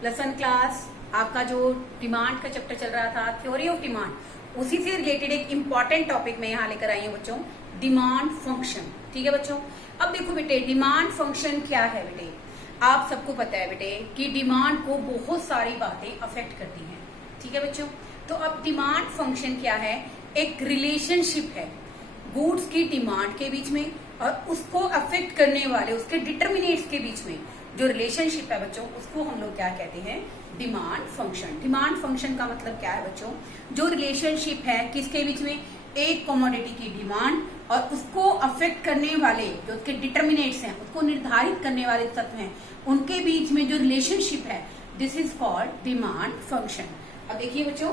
Plus one class आपका जो demand का चैप्टर चल रहा था, थ्योरी ऑफ डिमांड, उसी से रिलेटेड एक इंपॉर्टेंट टॉपिक मैं यहाँ लेकर आई हूँ बच्चों, डिमांड फंक्शन। ठीक है बच्चों, अब देखो बेटे डिमांड फंक्शन क्या है बेटे। आप सबको पता है बेटे कि डिमांड को बहुत सारी बातें अफेक्ट करती हैं। ठीक है बच्चों, तो अब डिमांड फंक्शन क्या है, एक रिलेशनशिप है गुड्स की डिमांड के बीच में और उसको अफेक्ट करने वाले उसके डिटर्मिनेट्स के बीच में जो रिलेशनशिप है बच्चों, उसको हम लोग क्या कहते हैं, डिमांड फंक्शन। डिमांड फंक्शन का मतलब क्या है बच्चों, जो रिलेशनशिप है किसके बीच में, एक कमोडिटी की डिमांड और उसको अफेक्ट करने वाले जो उसके डिटर्मिनेट्स हैं, उसको निर्धारित करने वाले तत्व हैं, उनके बीच में जो रिलेशनशिप है, this is called demand function. अब देखिए बच्चों,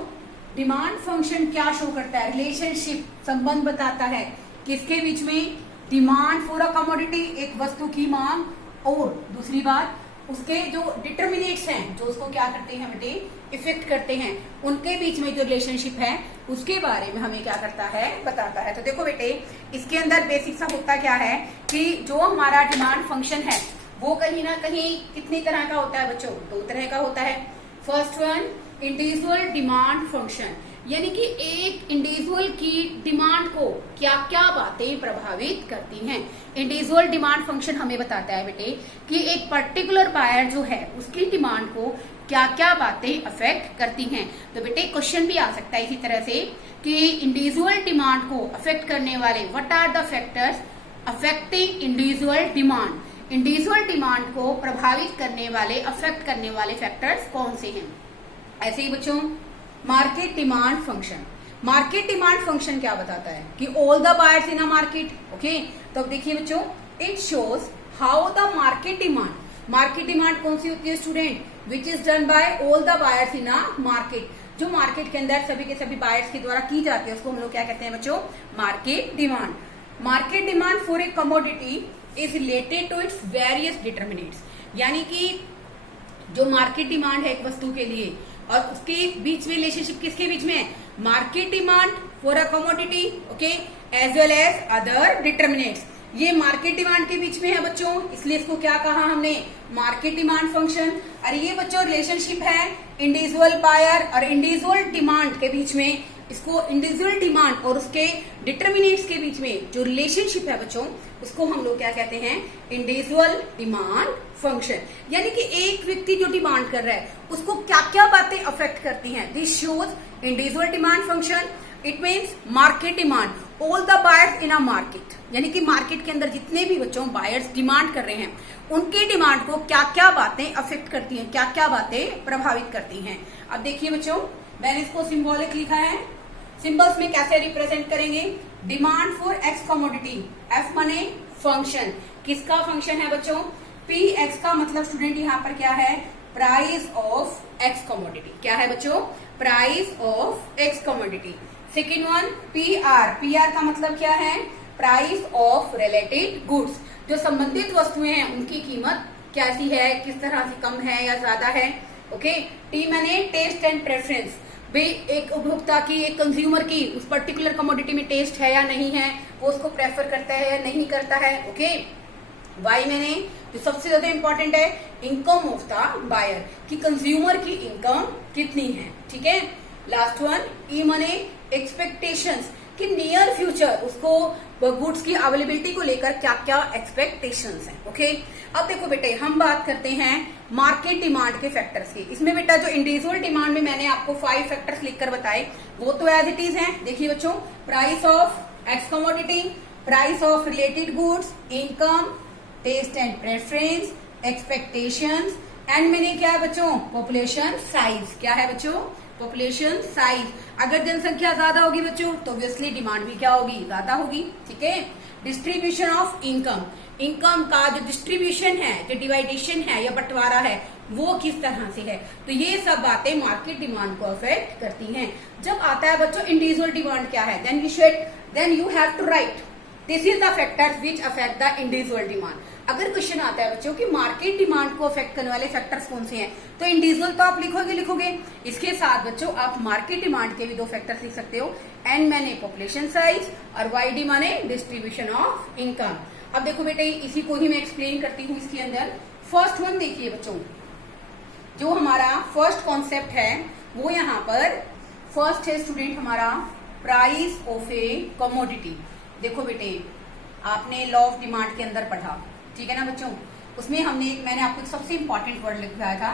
डिमांड फंक्शन क्या शो करता है, रिलेशनशिप, संबंध बताता है किसके बीच में, डिमांड फॉर अ कमोडिटी, एक वस्तु की मांग, और दूसरी बात उसके जो डिटर्मिनेट्स हैं जो उसको क्या करते हैं बेटे, इफेक्ट करते हैं, उनके बीच में जो रिलेशनशिप है उसके बारे में हमें क्या करता है, बताता है। तो देखो बेटे इसके अंदर बेसिक सा होता क्या है कि जो हमारा डिमांड फंक्शन है वो कहीं ना कहीं कितनी तरह का होता है बच्चों, दो तरह का होता है। First one individual demand function, यानी कि एक इंडिविजुअल की डिमांड को क्या क्या बातें प्रभावित करती हैं। इंडिविजुअल डिमांड फंक्शन हमें बताता है बेटे कि एक पर्टिकुलर बायर जो है उसकी डिमांड को क्या क्या बातें अफेक्ट करती हैं। तो बेटे क्वेश्चन भी आ सकता है इसी तरह से कि इंडिविजुअल डिमांड को अफेक्ट करने वाले what are the factors affecting individual demand. Individual demand को प्रभावित करने वाले, अफेक्ट करने वाले फैक्टर्स कौन से हैं। ऐसे ही बच्चों market demand function, market demand function क्या बताता है कि all the buyers in a market. Okay, तो देखिए बच्चों it shows how the market demand, market demand कौन सी होती है student, which is done by all the buyers in a market, जो मार्केट के अंदर सभी के सभी बायर्स के द्वारा की जाती है उसको हम लोग क्या कहते हैं बच्चों, market demand. Market demand for a commodity is related to its various determinants, यानी कि जो मार्केट डिमांड है एक वस्तु के लिए और उसके बीच में रिलेशनशिप किसके बीच में है, market demand for a commodity, okay, as well as other determinants. ये मार्केट डिमांड के बीच में है बच्चों, इसलिए इसको क्या कहा हमने, मार्केट डिमांड फंक्शन। और ये बच्चों रिलेशनशिप है इंडिविजुअल बायर और इंडिविजुअल डिमांड के बीच में, इसको इंडिविजुअल डिमांड और उसके डिटर्मिनेट्स के बीच में जो रिलेशनशिप है बच्चों उसको हम लोग क्या कहते हैं, इंडिविजुअल डिमांड फंक्शन। यानी कि एक व्यक्ति जो डिमांड कर रहा है उसको क्या क्या बातें अफेक्ट करती हैं, this shows individual demand function. It means market demand, all the buyers in a market, यानी कि मार्केट के अंदर जितने भी बच्चों बायर्स डिमांड कर रहे हैं उनकी डिमांड को क्या क्या बातें अफेक्ट करती हैं, क्या क्या बातें प्रभावित करती हैं। अब देखिए बच्चों मैंने इसको सिंबॉलिक लिखा है, सिंबल्स में कैसे रिप्रेजेंट करेंगे, demand for x commodity, F माने फंक्शन, किसका फंक्शन है बच्चों, पी एक्स का मतलब स्टूडेंट यहाँ पर क्या है, प्राइस ऑफ एक्स कमोडिटी, क्या है बच्चों, price of X commodity. Second one P R, P R का मतलब क्या है, प्राइस ऑफ रिलेटेड गुड्स, जो संबंधित वस्तुएं हैं उनकी कीमत कैसी है, किस तरह से कम है या ज्यादा है। ओके, टी मैंने टेस्ट एंड प्रेफरेंस, भाई एक उपभोक्ता की, एक कंज्यूमर की उस पर्टिकुलर कमोडिटी में टेस्ट है या नहीं है, वो उसको प्रेफर करता है या नहीं करता है। ओके, वाई मैंने जो सबसे ज्यादा इंपॉर्टेंट है इनकम ऑफ द बायर, कि कंज्यूमर की इनकम कितनी है। ठीक है, लास्ट वन ई माने एक्सपेक्टेशंस, कि नियर फ्यूचर उसको गुड्स की अवेलेबिलिटी को लेकर क्या क्या एक्सपेक्टेशंस हैं। ओके, अब देखो बेटे हम बात करते हैं मार्केट डिमांड के फैक्टर्स की। इसमें बेटा जो इंडिविजुअल डिमांड में मैंने आपको 5 फैक्टर्स लिखकर बताए वो तो एज इट इज हैं। देखिए बच्चों, price of X commodity, price of related goods, income, taste and preference, expectations, and मैंने क्या है बच्चों, पॉपुलेशन साइज, क्या है बच्चों, पॉपुलेशन साइज। अगर जनसंख्या ज्यादा होगी बच्चों तो ऑब्वियसली डिमांड भी क्या होगी, ज्यादा होगी। ठीक है, डिस्ट्रीब्यूशन ऑफ इनकम, इनकम का जो डिस्ट्रीब्यूशन है, जो डिवाइडेशन है या बंटवारा है वो किस तरह से है, तो ये सब बातें मार्केट डिमांड को अफेक्ट करती हैं। जब आता है बच्चों इंडिविजुअल डिमांड क्या है, then you have to write this is the factors which affect the individual demand. अगर क्वेश्चन आता है बच्चों कि मार्केट डिमांड को अफेक्ट करने वाले फैक्टर्स कौन से हैं, तो इंडिविजुअल तो आप लिखोगे, इसके साथ बच्चों आप मार्केट डिमांड के भी 2 फैक्टर्स लिख सकते हो, एन माने पॉपुलेशन साइज और वाई डी माने डिस्ट्रीब्यूशन ऑफ इनकम। अब देखो बेटे इसी को ही मैं एक्सप्लेन करती हूँ इसके अंदर। फर्स्ट वन देखिए बच्चों, जो हमारा फर्स्ट कॉन्सेप्ट है वो यहाँ पर फर्स्ट है स्टूडेंट हमारा प्राइस ऑफ ए कमोडिटी। देखो बेटे, आपने लॉ ऑफ डिमांड के अंदर पढ़ा, ठीक है ना बच्चों, उसमें मैंने आपको सबसे इंपॉर्टेंट वर्ड लिखवाया था,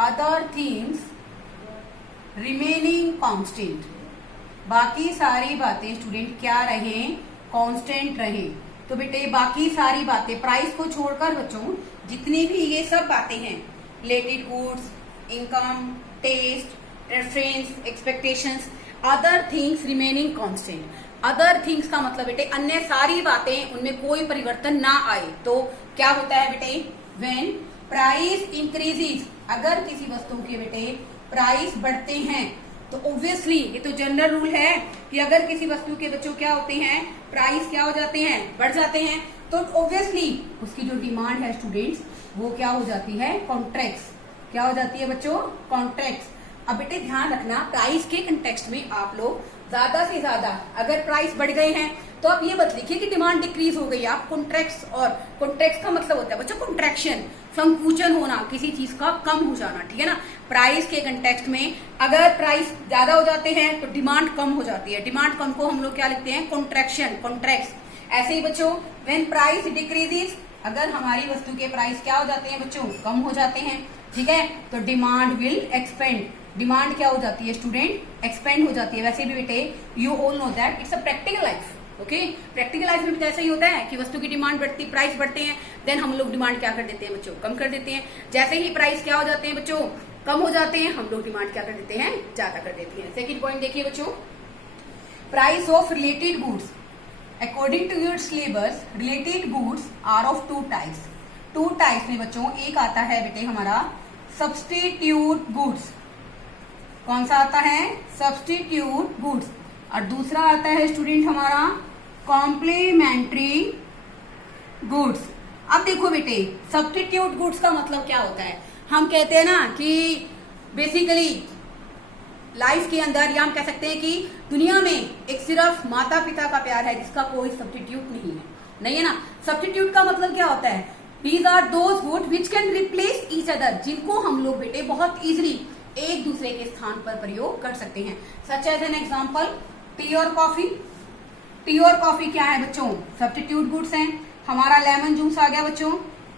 अदर थिंग्स रिमेनिंग कांस्टेंट। बाकी सारी बातें स्टूडेंट क्या रहे, कांस्टेंट रहे। तो बेटे बाकी सारी बातें प्राइस को छोड़कर बच्चों जितनी भी ये सब बातें हैं, related goods, income, taste, preference, expectations, other things remaining constant. Other things का मतलब बेटे अन्य सारी बातें, उनमें कोई परिवर्तन ना आए। तो क्या होता है बेटे, व्हेन प्राइस इंक्रीजेस, अगर किसी वस्तु के बेटे प्राइस बढ़ते हैं तो ऑब्वियसली ये तो जनरल रूल है कि अगर किसी वस्तु के बच्चों क्या होते हैं, प्राइस क्या हो जाते हैं, बढ़ जाते हैं, तो ऑब्वियसली उसकी जो डिमांड है स्टूडेंट्स वो क्या हो जाती है, कॉन्ट्रैक्ट्स। क्या हो जाती है बच्चों, कॉन्ट्रैक्ट्स। अब बेटे ध्यान रखना, प्राइस के कंटेक्स्ट में आप लोग ज्यादा से ज्यादा अगर प्राइस बढ़ गए हैं तो आप ये मत लिखिए कि डिमांड डिक्रीज हो गई। आप कॉन्ट्रैक्ट्स, और कॉन्ट्रैक्ट्स का मतलब होता है बच्चों कॉन्ट्रैक्शन, संकुचन होना, किसी चीज का कम हो जाना, ठीक है ना। प्राइस के कंटेक्स्ट में अगर प्राइस ज्यादा हो जाते हैं तो डिमांड कम हो जाती है। डिमांड कम को हम लोग क्या लिखते हैं, कॉन्ट्रैक्शन, कॉन्ट्रैक्ट्स। ऐसे ही बच्चों व्हेन प्राइस डिक्रीजेस, अगर हमारी वस्तु के प्राइस क्या हो जाते हैं बच्चों, कम हो जाते हैं, ठीक है, तो डिमांड विल एक्सपेंड। डिमांड क्या हो जाती है स्टूडेंट, एक्सपेंड हो जाती है। वैसे भी बेटे you all know that it's a practical life, okay. Practical life में ऐसा ही होता है कि वस्तु की डिमांड बढ़ती, प्राइस बढ़ते हैं, देन हम लोग डिमांड क्या कर देते हैं बच्चों, कम कर देते हैं। जैसे ही प्राइस क्या हो जाते हैं बच्चों, कम हो जाते हैं, हम लोग डिमांड क्या कर देते हैं, ज्यादा कर देते हैं। सेकेंड पॉइंट देखिए बच्चों, price of related goods. According to your syllabus related goods are of two types. Two types में बच्चों एक आता है बेटे हमारा सब्स्टिट्यूट गुड्स। कौन सा आता है, सब्स्टिट्यूट गुड्स। और दूसरा आता है स्टूडेंट हमारा कॉम्प्लीमेंट्री गुड्स। अब देखो बेटे, सब्स्टिट्यूट गुड्स का मतलब क्या होता है, हम कहते हैं ना कि बेसिकली लाइफ के अंदर, या हम कह सकते हैं कि दुनिया में एक सिर्फ माता पिता का प्यार है जिसका कोई सब्स्टिट्यूट नहीं है ना। सब्स्टिट्यूट का मतलब क्या होता है, these are those good which can replace each other, जिनको हम लोग बेटे बहुत इजिली एक दूसरे के स्थान पर प्रयोग कर सकते हैं। Such as an example tea और कॉफी। टी और कॉफी क्या है बच्चों, सब्स्टिट्यूट गुड्स हैं। हमारा लेमन जूस आ गया बच्चों,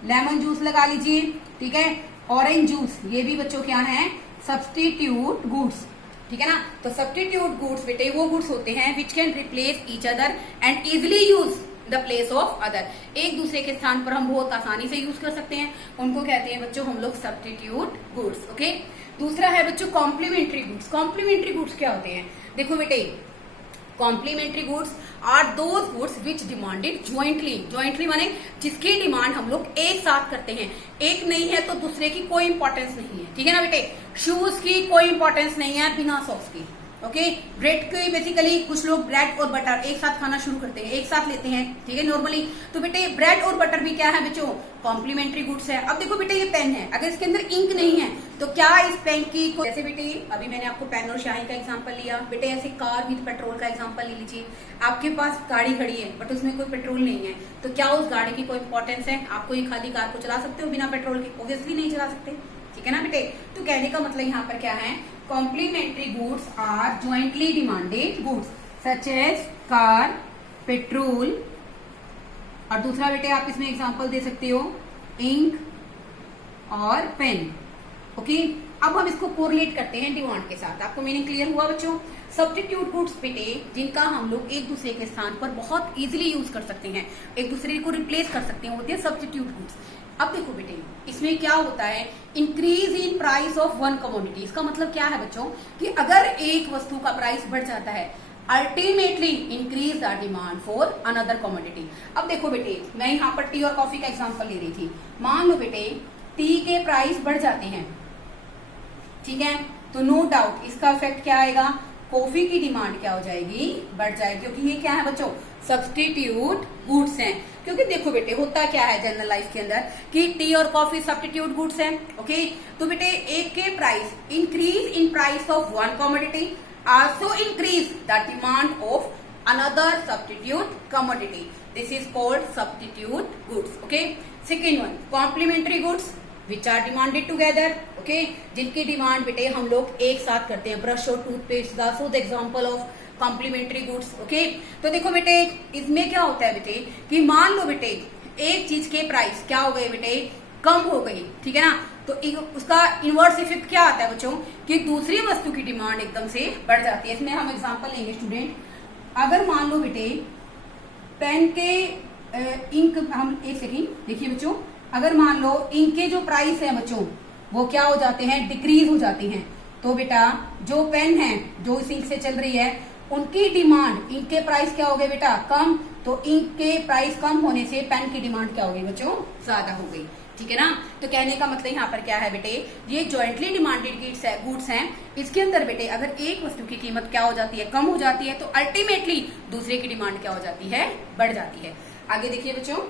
लेमन जूस लगा लीजिए, ठीक है। ऑरेंज जूस, ये भी बच्चों क्या है, सब्स्टिट्यूट गुड्स, ठीक है ना। तो सब्स्टिट्यूट गुड्स बेटे वो गुड्स होते हैं विच can replace each other and easily use the place of other. एक दूसरे के स्थान पर हम बहुत आसानी से यूज कर सकते हैं, उनको कहते हैं बच्चों हम लोग सब्स्टिट्यूट गुड्स, ओके। दूसरा है बच्चों कॉम्प्लीमेंट्री गुड्स। कॉम्प्लीमेंट्री गुड्स क्या होते हैं, देखो बेटे, complementary goods are those goods which demanded jointly. Jointly माने जिसकी डिमांड हम लोग एक साथ करते हैं, एक नहीं है तो दूसरे की कोई इंपॉर्टेंस नहीं है, ठीक है ना बेटे। शूज की कोई इंपॉर्टेंस नहीं है बिना सॉक्स की, ओके। ब्रेड की बेसिकली कुछ लोग ब्रेड और बटर एक साथ खाना शुरू करते हैं, एक साथ लेते हैं, ठीक है, नॉर्मली। तो बेटे ब्रेड और बटर भी क्या है बच्चों, कॉम्प्लीमेंट्री गुड्स है। अब देखो बेटे ये पेन है, अगर इसके अंदर इंक नहीं है तो क्या इस पेन की जैसे बेटे अभी मैंने आपको पेन और शाही का एग्जांपल लिया, बेटे ऐसे कार विद पेट्रोल का एग्जांपल ले लीजिए। आपके पास गाड़ी खड़ी है बट उसमें कोई पेट्रोल नहीं है, तो क्या उस गाड़ी की कोई इंपॉर्टेंस है, आपको ये खाली कार को चला सकते हो बिना पेट्रोल के, ऑब्वियसली नहीं चला सकते, ठीक है ना बेटे। तो कहने का मतलब यहाँ पर क्या है, complementary goods are jointly demanded goods such as car, petrol, और दूसरा बेटे आप इसमें एग्जांपल दे सकते हो इंक और पेन, ओके। अब हम इसको कोरिलेट करते हैं डिमांड के साथ। आपको मीनिंग क्लियर हुआ बच्चों। सब्स्टिट्यूट गुड्स बेटे जिनका हम लोग एक दूसरे के स्थान पर बहुत इजीली यूज कर सकते हैं, एक दूसरे को रिप्लेस कर सकते हैं, होते हैं सब्स्टिट्यूट गुड्स। अब देखो बेटे इसमें क्या होता है, increase in price of one commodity. इसका मतलब क्या है बच्चों कि अगर एक वस्तु का प्राइस बढ़ जाता है, ultimately increase the demand for another commodity. अब देखो बेटे मैं यहाँ पर टी और कॉफी का एग्जांपल ले रही थी। मान लो बेटे टी के प्राइस बढ़ जाते हैं, ठीक है, तो नो डाउट इसका इफेक्ट क्या आएगा, कॉफी की डिमांड क्या हो जाएगी, बढ़ जाएगी, क्योंकि ये क्या है बच्चों, सब्स्टिट्यूट गुड्स हैं। क्योंकि देखो बेटे होता क्या है जनरल लाइफ के अंदर कि टी और कॉफी सब्स्टिट्यूट गुड्स हैं, ओके। तो बेटे एक के price increase in price of one commodity also increase the demand of another substitute commodity, this is called substitute goods, okay. Second one complementary goods which are demanded together, okay. Okay, जिनकी demand बेटे हम लोग एक साथ करते हैं, brush और toothpaste, the example of complementary goods. Okay, तो देखो बेटे इसमें क्या होता है बेटे कि मान लो बेटे एक चीज के प्राइस क्या हो गए बेटे, कम हो गई, ठीक है ना, तो उसका इनवर्स इफेक्ट क्या आता है बच्चों कि दूसरी वस्तु की डिमांड एकदम से बढ़ जाती है। इसमें हम एग्जांपल लेंगे स्टूडेंट, अगर मान लो बेटे पेन के इंक, हम एक सेकेंड देखिए बच्चों, अगर मान लो इंक के जो प्राइस है बच्चों वो क्या हो जाते हैं, डिक्रीज हो जाते हैं, तो बेटा जो पेन है जो इस इंक से चल रही है उनकी डिमांड, इंक के प्राइस क्या हो गए बेटा, कम, तो इंक के प्राइस कम होने से पेन की डिमांड क्या हो गई बच्चों, ज्यादा हो गई, ठीक है ना। तो कहने का मतलब यहाँ पर क्या है बेटे, ये जॉइंटली डिमांडेड गुड्स हैं, इसके अंदर बेटे अगर एक वस्तु की कीमत क्या हो जाती है, कम हो जाती है, तो अल्टीमेटली दूसरे की डिमांड क्या हो जाती है, बढ़ जाती है। आगे देखिए बच्चों,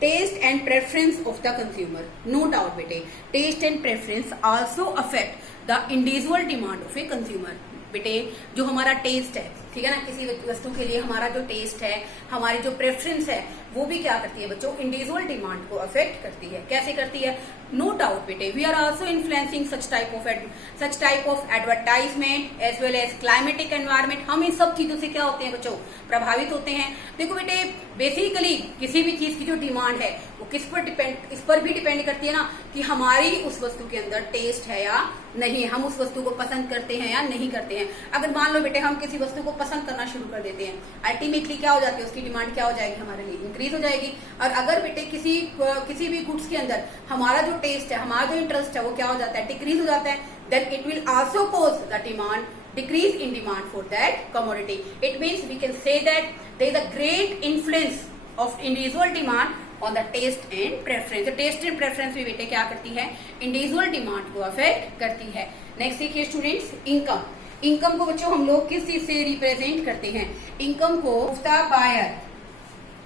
taste and preference of the consumer, no doubt बेटे taste and preference also affect the individual demand of a consumer. बेटे जो हमारा टेस्ट है, ठीक है ना, किसी वस्तु के लिए हमारा जो टेस्ट है, हमारी जो प्रेफरेंस है, वो भी क्या करती है बच्चों, इंडिविजुअल डिमांड को अफेक्ट करती है। कैसे करती है, नो डाउट बेटे we are also influencing such type of advertisement as well as climatic environment. हम इन सब चीजों से क्या होते हैं बच्चों, प्रभावित होते हैं। देखो बेटे बेसिकली किसी भी चीज की जो डिमांड है वो किस पर डिपेंड, इस पर भी डिपेंड करती है ना कि हमारी उस वस्तु के अंदर टेस्ट है या नहीं, हम उस वस्तु को पसंद करते हैं या नहीं करते हैं। अगर मान लो बेटे हम किसी वस्तु को पसंद करना शुरू कर देते हैं, अल्टीमेटली क्या हो जाती है, उसकी डिमांड क्या हो जाएगी, हमारे लिए इंक्रीज हो जाएगी। और अगर बेटे किसी भी गुड्स के अंदर हमारा जो टेस्ट है, हमारा जो इंटरेस्ट है, वो क्या हो जाता है, डिक्रीज हो जाता है, then it will also cause the demand decrease in demand for that commodity. It means we can say that there is a great influence of individual demand on the taste and preference. तो taste and preference भी बेटे क्या करती है, individual demand को affect करती है। Next देखिए स्टूडेंट्स, इनकम। इनकम को बच्चों हम लोग किस चीज से रिप्रेजेंट करते हैं, इनकम को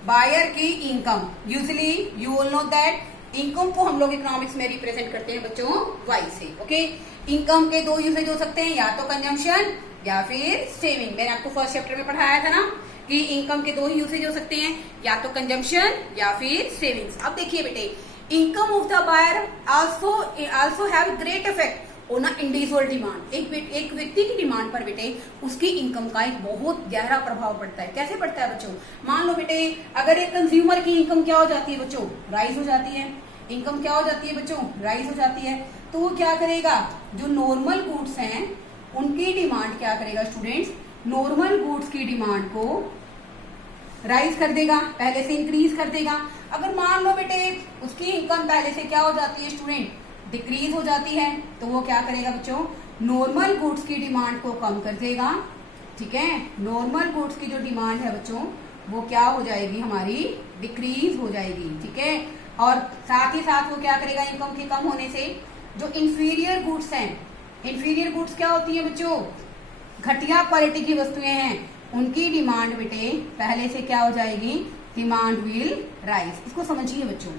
बायर की income, usually you will know that income को हम लोग इकोनॉमिक्स में रिप्रेजेंट करते हैं बच्चों वाई से। ओके, इनकम के दो यूसेज हो सकते हैं, या तो कंजम्पशन या फिर सेविंग। मैंने आपको फर्स्ट चैप्टर में पढ़ाया था ना कि इनकम के दो यूसेज हो सकते हैं, या तो कंजम्पशन या फिर सेविंग्स। अब देखिए बेटे income of the buyer also have great effect on individual demand. एक व्यक्ति की डिमांड पर बेटे उसकी इनकम का एक बहुत गहरा प्रभाव पड़ता है। कैसे पड़ता है बच्चों, मान लो बेटे अगर एक कंज्यूमर की इनकम क्या हो जाती है बच्चों, राइज हो जाती है, इनकम क्या हो जाती है बच्चों, राइज हो जाती है, तो वो क्या करेगा, जो नॉर्मल गुड्स हैं उनकी डिमांड क्या करेगा स्टूडेंट्स, नॉर्मल गुड्स की डिमांड को राइज कर देगा, पहले से इंक्रीज कर देगा। अगर मान लो बेटे उसकी इनकम पहले से क्या हो जाती है स्टूडेंट, डिक्रीज हो जाती है, तो वो क्या करेगा बच्चों, नॉर्मल गुड्स की डिमांड को कम कर देगा, ठीक है। नॉर्मल गुड्स की जो डिमांड है बच्चों वो क्या हो जाएगी, हमारी डिक्रीज हो जाएगी, ठीक है। और साथ ही साथ वो क्या करेगा, इनकम के कम होने से जो इंफीरियर गुड्स हैं, इंफीरियर गुड्स क्या होती है बच्चों, घटिया क्वालिटी की वस्तुएं हैं, उनकी डिमांड बेटे पहले से क्या हो जाएगी, डिमांड विल राइज। इसको समझिए बच्चों,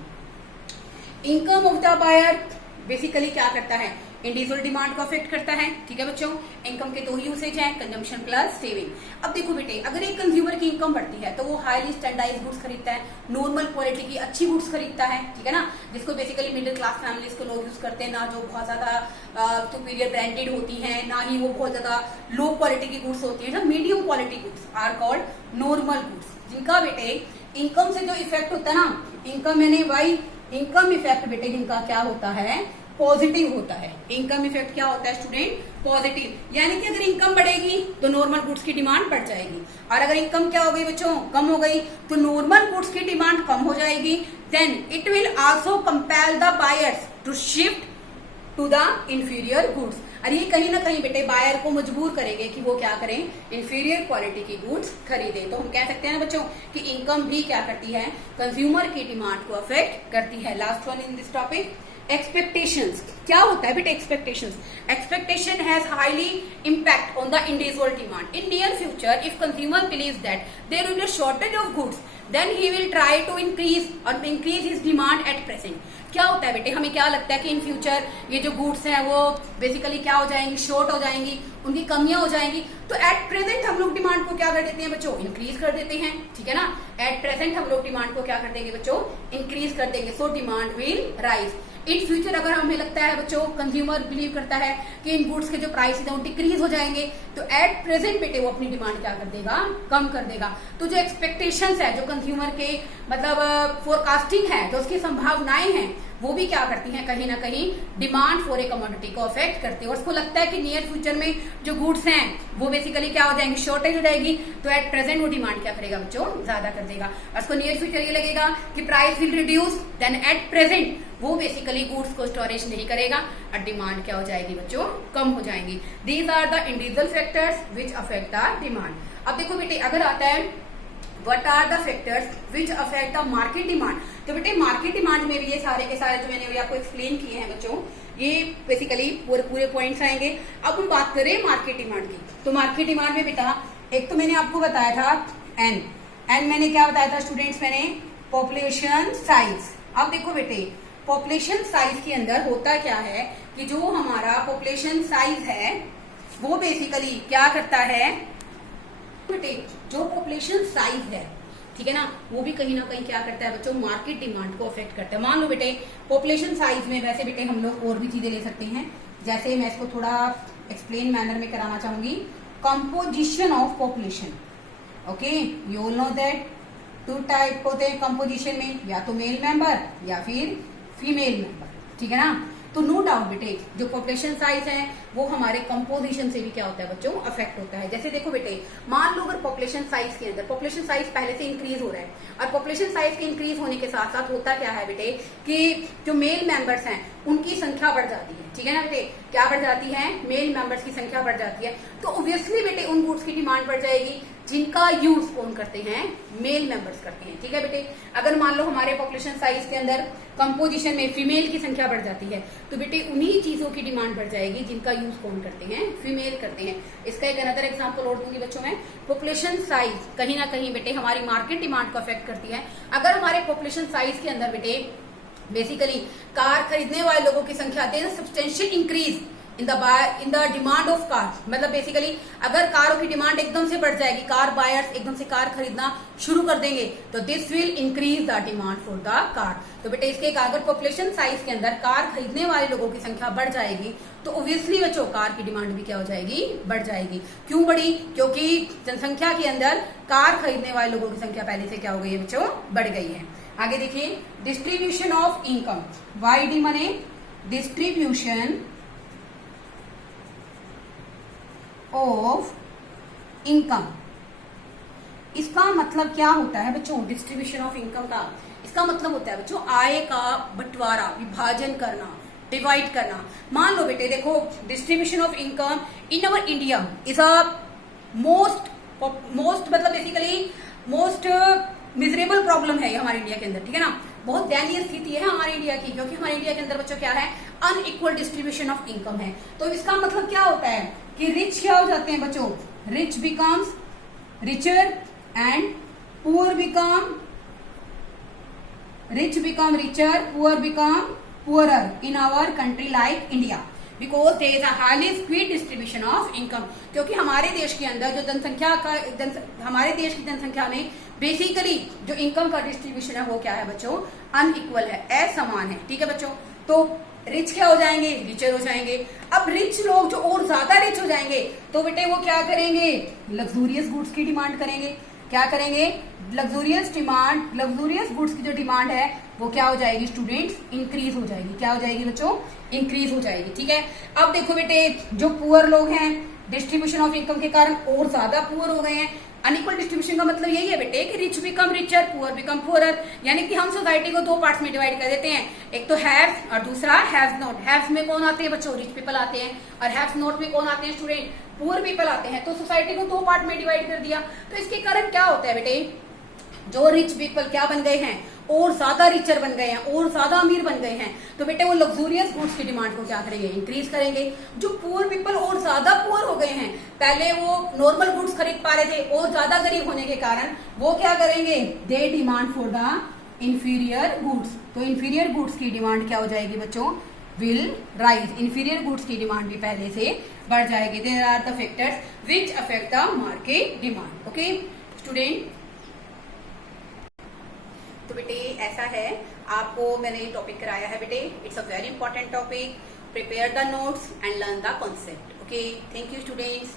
income of the buyer basically क्या करता है, इंडिविजुअल डिमांड को अफेक्ट करता है, ठीक है बच्चों। इनकम के दो यूसेज हैं, कंजम्पशन प्लस सेविंग। अब देखो बेटे अगर एक कंज्यूमर की इनकम बढ़ती है तो वो हाईली स्टैंडर्डाइज्ड गुड्स खरीदता है, नॉर्मल क्वालिटी की अच्छी गुड्स खरीदता है, ठीक है ना, जिसको बेसिकली मिडिल क्लास फैमिलीज को लोग यूज करते हैं, ना जो बहुत ज्यादा सुपीरियर ब्रांडेड होती है, ना ही वो बहुत ज्यादा लो क्वालिटी की गुड्स होती है। Medium quality goods are called normal goods, जिनका बेटे इनकम से जो इफेक्ट होता है ना, इनकम यानी वाई इनकम इफेक्ट बेटे जिनका क्या होता है, पॉजिटिव होता है। इनकम इफेक्ट क्या होता है स्टूडेंट, पॉजिटिव, यानी कि अगर इनकम बढ़ेगी तो नॉर्मल गुड्स की डिमांड बढ़ जाएगी, और अगर इनकम क्या हो गई बच्चों, कम हो गई, तो नॉर्मल गुड्स की डिमांड कम हो जाएगी। Then it will also compel the buyers to shift to the inferior goods. और ये कहीं ना कहीं बेटे बायर को मजबूर करेंगे कि वो क्या करें, इंफीरियर क्वालिटी की गुड्स खरीदें। तो हम कह सकते हैं ना बच्चों कि इनकम भी क्या करती है, कंज्यूमर की डिमांड को अफेक्ट करती है। Last one in this topic, expectations. क्या होता है बेटे expectations, expectation has highly impact on the individual demand. In near future if consumer believes that there will be a shortage of goods then he will try to increase his demand at present. क्या होता है बेटे, हमें क्या लगता है कि in future ये जो गुड्स हैं वो बेसिकली क्या हो जाएंगी, शॉर्ट हो जाएंगी, उनकी कमियां हो जाएंगी, तो एट प्रेजेंट हम लोग डिमांड को क्या कर देते हैं बच्चों, इंक्रीज कर देते हैं, ठीक है ना। एट प्रेजेंट हम लोग डिमांड को क्या कर देंगे बच्चों, इंक्रीज कर देंगे, so demand will rise. In future अगर हमें लगता है बच्चों, कंज्यूमर बिलीव करता है कि इन गुड्स के जो प्राइस है वो डिक्रीज हो जाएंगे, तो एट प्रेजेंट बेटे वो अपनी डिमांड क्या कर देगा, कम कर देगा। तो जो एक्सपेक्टेशंस है, जो कंज्यूमर के मतलब फोरकास्टिंग है, जो उसकी संभावनाएं हैं, वो भी क्या करती हैं, कहीं ना कहीं डिमांड फॉर ए कमोडिटी को अफेक्ट करते हैं। और उसको लगता है कि नियर फ्यूचर में जो गुड्स हैं वो बेसिकली क्या हो जाएंगे, शॉर्टेज हो जाएगी, तो एट प्रेजेंट वो डिमांड क्या करेगा बच्चों, ज्यादा कर देगा। और उसको नियर फ्यूचर ये लगेगा कि price will reduce, then at present वो बेसिकली गुड्स को स्टोरेज नहीं करेगा और डिमांड क्या हो जाएगी बच्चों, कम हो जाएंगी। These are the individual factors which affect the demand. अब देखो बेटे, अगर आता है What are the factors which affect the market demand? तो बेटे मार्केट डिमांड में भी ये सारे के सारे जो मैंने अभी आपको एक्सप्लेन किए हैं बच्चों, ये बेसिकली पूरे पॉइंट्स आएंगे। अब हम बात करें मार्केट डिमांड की, तो मार्केट डिमांड में बेटा एक तो मैंने आपको बताया था एन मैंने क्या बताया था स्टूडेंट्स, मैंने पॉपुलेशन साइज। अब देखो बेटे, पॉपुलेशन साइज के अंदर होता क्या है कि जो हमारा पॉपुलेशन साइज है वो बेसिकली क्या करता है बेटे, जो पॉपुलेशन साइज है, ठीक है ना, वो भी कहीं ना कहीं क्या करता है बच्चों, मार्केट डिमांड को अफेक्ट करता है। मान लो बेटे पॉपुलेशन साइज में वैसे बेटे हम लोग और भी चीजें ले सकते हैं, जैसे मैं इसको थोड़ा एक्सप्लेन मैनर में कराना चाहूंगी। Composition of population, okay, you all know that 2 type होते हैं कंपोजिशन में, या तो मेल मेंबर या फिर फीमेल मेंबर, ठीक है ना। तो नो डाउट बेटे जो पॉपुलेशन साइज है वो हमारे कंपोजिशन से भी क्या होता है बच्चों, अफेक्ट होता है। जैसे देखो बेटे, मान लो अगर पॉपुलेशन साइज के अंदर पॉपुलेशन साइज पहले से इंक्रीज हो रहा है, और पॉपुलेशन साइज के इंक्रीज होने के साथ साथ होता क्या है बेटे कि जो मेल मेंबर्स हैं उनकी संख्या बढ़ जाती है, ठीक है ना बेटे, क्या बढ़ जाती है, मेल मेंबर्स की संख्या बढ़ जाती है। तो ऑब्वियसली बेटे उन गुड्स की डिमांड बढ़ जाएगी जिनका यूज कौन करते हैं, मेल मेंबर्स करते हैं, ठीक है बेटे। अगर मान लो हमारे पॉपुलेशन साइज के अंदर कंपोजिशन में फीमेल की संख्या बढ़ जाती है, तो बेटे उन्हीं चीजों की डिमांड बढ़ जाएगी जिनका यूज कौन करते हैं, फीमेल करते हैं। इसका एक अनदर एग्जांपल और दूंगी बच्चों में। पॉपुलेशन साइज कहीं ना कहीं बेटे हमारी मार्केट डिमांड को अफेक्ट करती है। अगर हमारे पॉपुलेशन साइज के अंदर बेटे बेसिकली कार खरीदने वाले लोगों की संख्या there substantial increase in the demand of car, मतलब बेसिकली अगर कारों की डिमांड एकदम से बढ़ जाएगी, कार बायर्स एकदम से कार खरीदना शुरू कर देंगे, तो this will increase the demand for the car. तो बेटे इसके अगर पॉपुलेशन साइज के अंदर कार खरीदने वाले लोगों की संख्या बढ़ जाएगी, तो ऑब्वियसली बच्चों कार की डिमांड भी क्या हो जाएगी, बढ़ जाएगी। क्यों बढ़ी, क्योंकि जनसंख्या के अंदर कार खरीदने वाले लोगों की संख्या पहले से क्या हो गई है बच्चों, बढ़ गई है। आगे देखिए, डिस्ट्रीब्यूशन ऑफ इनकम, वाईडी माने डिस्ट्रीब्यूशन ऑफ इनकम। इसका मतलब क्या होता है बच्चों, डिस्ट्रीब्यूशन ऑफ इनकम का इसका मतलब होता है बच्चों आय का बंटवारा, विभाजन करना, डिवाइड करना। मान लो बेटे देखो, distribution of income in our India is a most मतलब बेसिकली मोस्ट मिजरेबल प्रॉब्लम है ये हमारे इंडिया के अंदर, ठीक है ना। बहुत दयनीय स्थिति है हमारे इंडिया की, क्योंकि हमारे इंडिया के अंदर बच्चों क्या है, अनइक्वल डिस्ट्रीब्यूशन ऑफ इनकम है। तो इसका मतलब क्या होता है कि रिच क्या हो जाते हैं बच्चों, rich becomes richer and poor become richer, poor become poorer in our country like India because there is a highly speed distribution of income। क्योंकि हमारे देश के अंदर जो हमारे देश की जनसंख्या में बेसिकली जो इनकम का डिस्ट्रीब्यूशन है वो क्या है बच्चों, अनइक्वल है, असमान है, ठीक है बच्चों। तो रिच क्या हो जाएंगे, रिचर हो जाएंगे। अब रिच लोग जो और ज्यादा रिच हो जाएंगे तो बेटे वो क्या करेंगे, लग्जूरियस गुड्स की डिमांड करेंगे। क्या करेंगे, लग्जूरियस गुड्स की जो डिमांड है वो क्या हो जाएगी स्टूडेंट्स, इंक्रीज हो जाएगी। क्या हो जाएगी बच्चों, इंक्रीज हो जाएगी, ठीक है। अब देखो बेटे, जो पुअर लोग हैं डिस्ट्रीब्यूशन ऑफ इनकम के कारण और ज्यादा पुअर हो गए हैं। अनइक्वल डिस्ट्रीब्यूशन का मतलब यही है बेटे कि rich become richer, poor become poorer, यानी कि हम सोसाइटी को दो पार्ट्स में डिवाइड कर देते हैं, एक तो हैव्स और दूसरा हैव्स नॉट। हैव्स में कौन आते हैं बच्चों, रिच पीपल आते हैं, और हैव्स नॉट में कौन आते हैं स्टूडेंट, पुअर पीपल आते हैं। तो सोसाइटी को दो पार्ट में डिवाइड कर दिया। तो इसके कारण क्या होता है बेटे, जो रिच पीपल क्या बन गए हैं, और ज्यादा रिचर बन गए हैं, और ज्यादा अमीर बन गए हैं, तो बेटे वो लग्जूरियस गुड्स की डिमांड को क्या करेंगे, इंक्रीज करेंगे। जो पुअर पीपल और ज्यादा पुअर हो गए हैं, पहले वो नॉर्मल गुड्स खरीद पा रहे थे, और ज्यादा गरीब होने के कारण वो क्या करेंगे, they demand for the inferior goods. तो इंफीरियर गुड्स की डिमांड क्या हो जाएगी बच्चों, विल राइज। इंफीरियर गुड्स की डिमांड भी पहले से बढ़ जाएगी। There are the factors which affect the market demand. Okay student, तो बेटे ऐसा है आपको मैंने ये टॉपिक कराया है बेटे, it's a very important topic. Prepare the notes and learn the concept. Okay, thank you students.